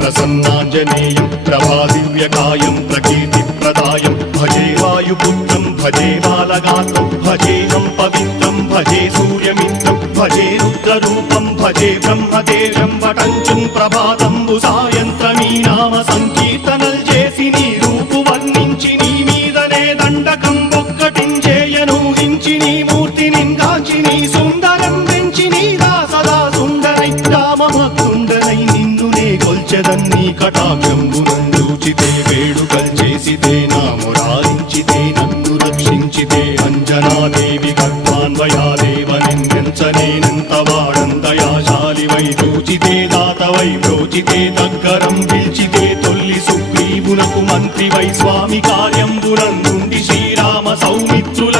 ప్రసన్నాంజనేయం ప్రభాదివ్యకాయం ప్రకీర్తిప్రదాయం భజే వాయుపుత్రం భజే బాలగాత్రం భజేహం పవిత్రం భజే సూర్యమిత్రం భజే రుద్రరూపం భజే బ్రహ్మదేవం వటంచుం ప్రభాతంబు సాయంత్రమీ నామ సంకీర్తనల్ చేసి నీ రూపు వర్ణించి నీ మీదనే దండకం ఒక్కటించేయనూహించి నీ మూర్తిని కాంచి నీ సుందరం పెంచి నీ దాసదా సుందరై రామభక్తుండరై నిన్నునే కొల్చెదన్నీ కటాక్షంబునందూచితే వేడుకల్ చేసితే నా మురారించితే నన్ను రక్షించితే అంజనాదేవి గర్భాన్వయాదేవనెంచనేనంత వాడందయాశాలివై చూచితే దాతవై బ్రోచితే దగ్గరం పిల్చితే తొల్లి సుగ్రీవునకు మంత్రివై స్వామి కార్యంబునందుండి శ్రీరామ సౌమిత్రుల